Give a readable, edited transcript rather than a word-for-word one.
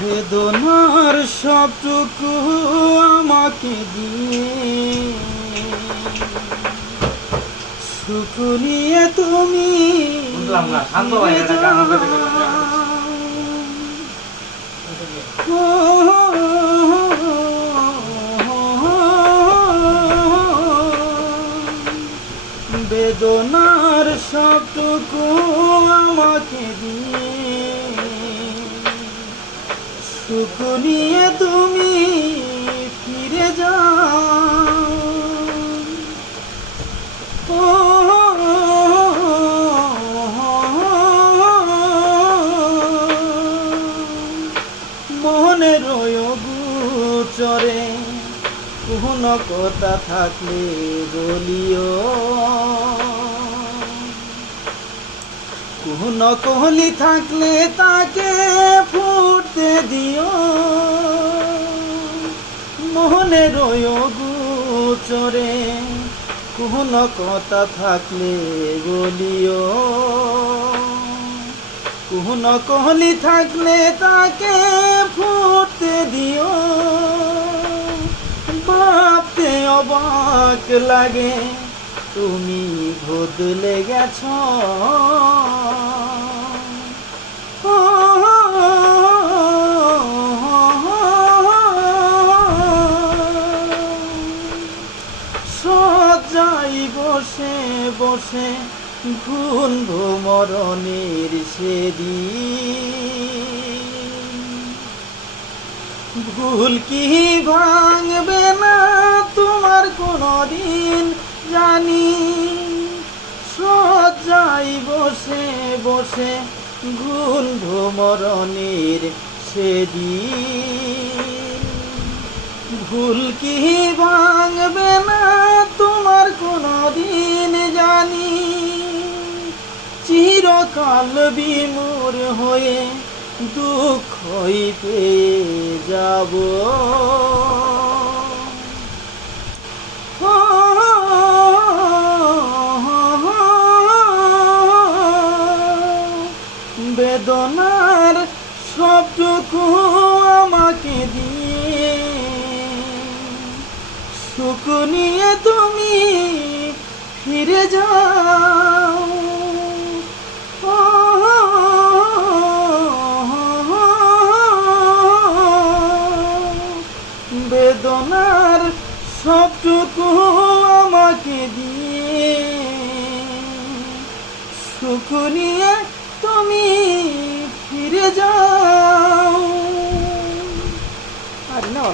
বেদনার সবটুকু আমাকে দিয়ে সুখ নিয়ে তুমি বেদনার সবটুকু আমাকে দিয়ে সুখ নিয়ে তুমি ফিরে যাও। মনের গোচরে কোন কথা থাকলে বলিও, কোন কহলি থাকলে তাকে ফুটতে দিও। মনের গোচরে কোন কথা থাকলে বলিও, কোন কহলি থাকলে তাকে ফুটতে দিও। ভাবতে অবাক লাগে তুমি বদলে গেছ, সজ্জাই বসে বসে গুনব মরণের সেদিন। ভুল কি ভাঙবে না তোমার কোনদিন জানি, সজ্জাই বসে বসে গুনব মরণের সেদিন। ভুল কি ভাঙবে না তোমার কোনদিন জানি, চিরকাল বিমূঢ় হয়ে দুঃখই পেয়ে যাব। বেদনার সবটুকু আমাকে দিয়ে সুখ নিয়ে তুমি ফিরে যাও। বেদনার সবটুকু আমাকে দিয়ে সুখ নিয়ে তুমি ফিরে যাও। আর না